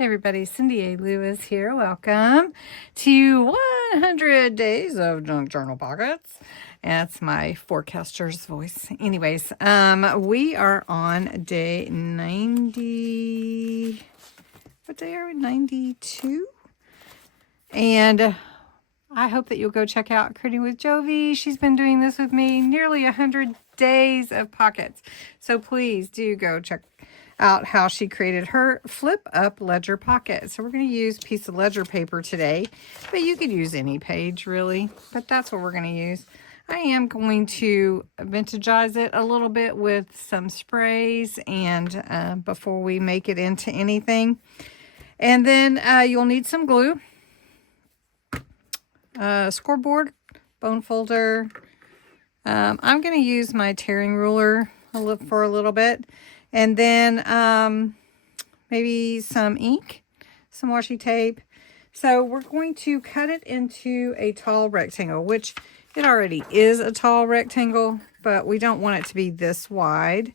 Hey everybody, Cindy A. Lewis here. Welcome to 100 Days of Junk Journal Pockets. That's my forecaster's voice. Anyways, we are on day 90. What day are we? 92? And I hope that you'll go check out Creating with Jovi. She's been doing this with me nearly 100 days of pockets. So please do go check out how she created her flip up ledger pocket. So we're going to use a piece of ledger paper today, but you could use any page really, but that's what we're going to use. I am going to vintagize it a little bit with some sprays and before we make it into anything. And then you'll need some glue, scoreboard, bone folder. I'm going to use my tearing ruler for a little bit. And then maybe some ink, some washi tape. So we're going to cut it into a tall rectangle, which it already is a tall rectangle, but we don't want it to be this wide.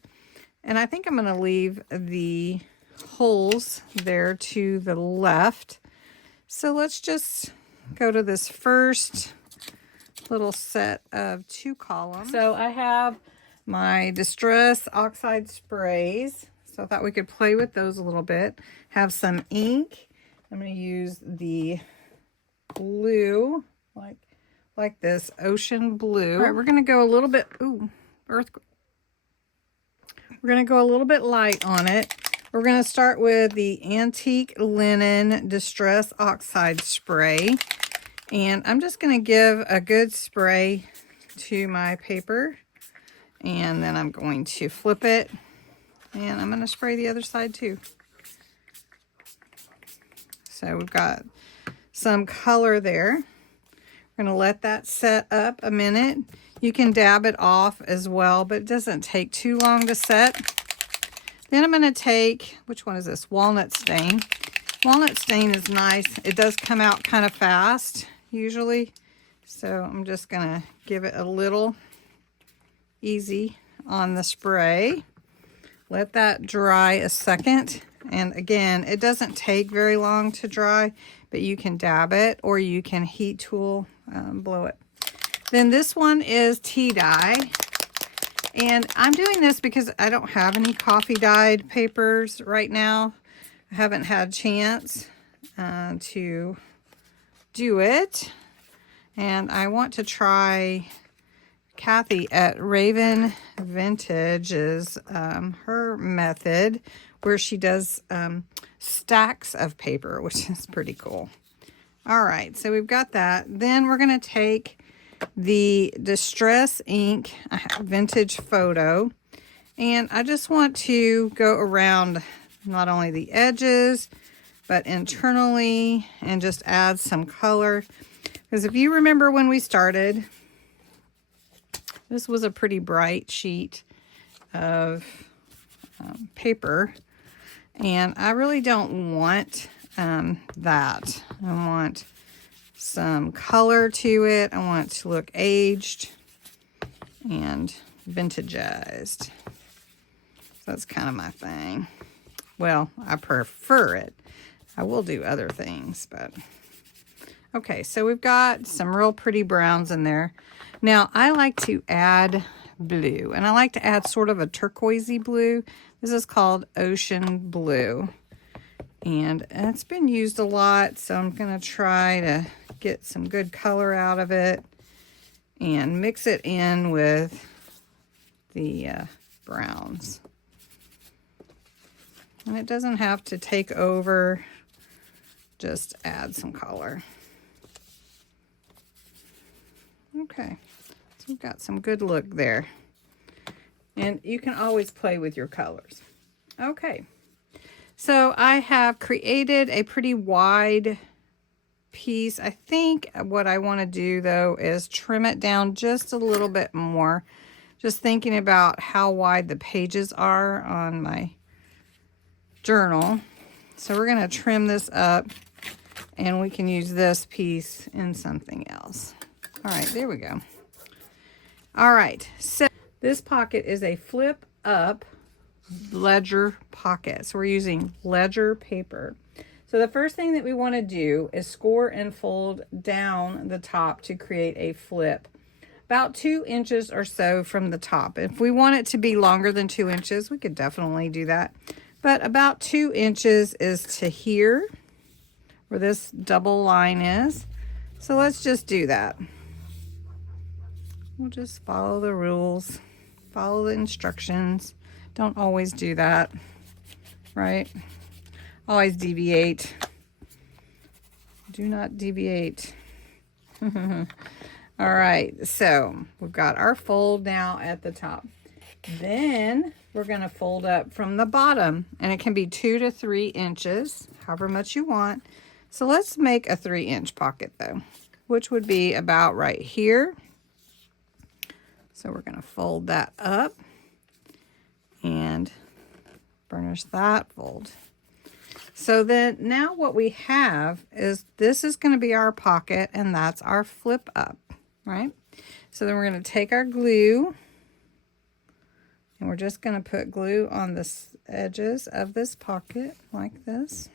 And I think I'm going to leave the holes there to the left. So let's just go to this first little set of 2 columns. So I have my Distress Oxide sprays. So I thought we could play with those a little bit. Have some ink. I'm going to use the blue, like this ocean blue. All right, we're going to go a little bit, earthquake. We're going to go a little bit light on it. We're going to start with the Antique Linen Distress Oxide spray. And I'm just going to give a good spray to my paper. And then I'm going to flip it. And I'm going to spray the other side too. So we've got some color there. We're going to let that set up a minute. You can dab it off as well, but it doesn't take too long to set. Then I'm going to take, which one is this? Walnut stain. Walnut stain is nice. It does come out kind of fast usually. So I'm just going to give it a little easy on the spray. Let that dry a second. And again, it doesn't take very long to dry, but you can dab it or you can heat tool blow it. Then this one is tea dye. And I'm doing this because I don't have any coffee dyed papers right now. I haven't had a chance to do it. And I want to try Kathy at Raven Vintage's her method where she does stacks of paper, which is pretty cool. All right, so we've got that. Then we're going to take the Distress Ink Vintage Photo, and I just want to go around not only the edges but internally and just add some color, because if you remember when we started, this was a pretty bright sheet of paper, and I really don't want that. I want some color to it. I want it to look aged and vintagized. So that's kind of my thing. Well, I prefer it. I will do other things, but okay, so we've got some real pretty browns in there. Now, I like to add blue, and I like to add sort of a turquoisey blue. This is called Ocean Blue, and it's been used a lot, so I'm going to try to get some good color out of it and mix it in with the browns. And it doesn't have to take over, just add some color. Okay, so we've got some good look there. And you can always play with your colors. Okay, so I have created a pretty wide piece. I think what I want to do though is trim it down just a little bit more. Just thinking about how wide the pages are on my journal. So we're going to trim this up and we can use this piece in something else. All right, there we go. All right, so this pocket is a flip up ledger pocket. So we're using ledger paper. So the first thing that we want to do is score and fold down the top to create a flip. About 2 inches or so from the top. If we want it to be longer than 2 inches, we could definitely do that. But about 2 inches is to here, where this double line is. So let's just do that. We'll just follow the rules, follow the instructions. Don't always do that, right? Always deviate. Do not deviate. All right, so we've got our fold now at the top. Then we're going to fold up from the bottom, and it can be 2 to 3 inches, however much you want. So let's make a 3-inch pocket though, which would be about right here. So we're going to fold that up and burnish that fold. So then now what we have is this is going to be our pocket, and that's our flip up, right? So then we're going to take our glue, and we're just going to put glue on the edges of this pocket like this.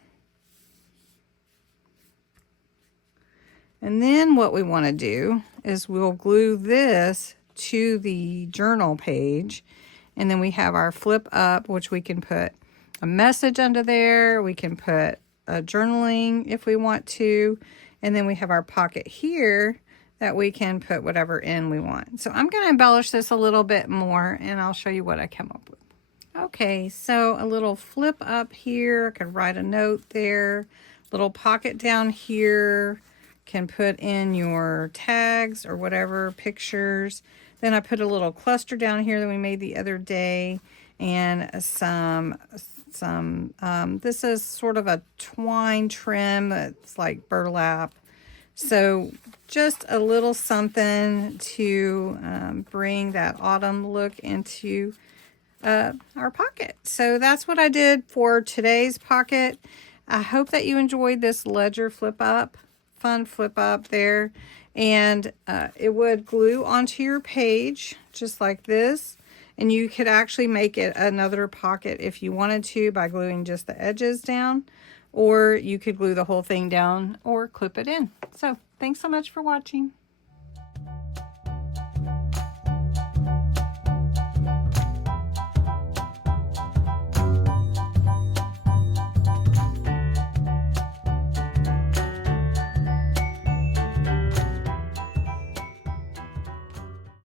And then what we want to do is we'll glue this to the journal page, and then we have our flip up, which we can put a message under there. We can put a journaling if we want to, and then we have our pocket here that we can put whatever in we want. So I'm going to embellish this a little bit more, and I'll show you what I come up with. Okay, so a little flip up here. I could write a note there. Little pocket down here. Can put in your tags or whatever, pictures. Then I put a little cluster down here that we made the other day, and this is sort of a twine trim. It's like burlap. So just a little something to bring that autumn look into our pocket. So that's what I did for today's pocket. I hope that you enjoyed this ledger flip up, fun flip up there. And it would glue onto your page just like this. And you could actually make it another pocket if you wanted to by gluing just the edges down. Or you could glue the whole thing down or clip it in. So thanks so much for watching.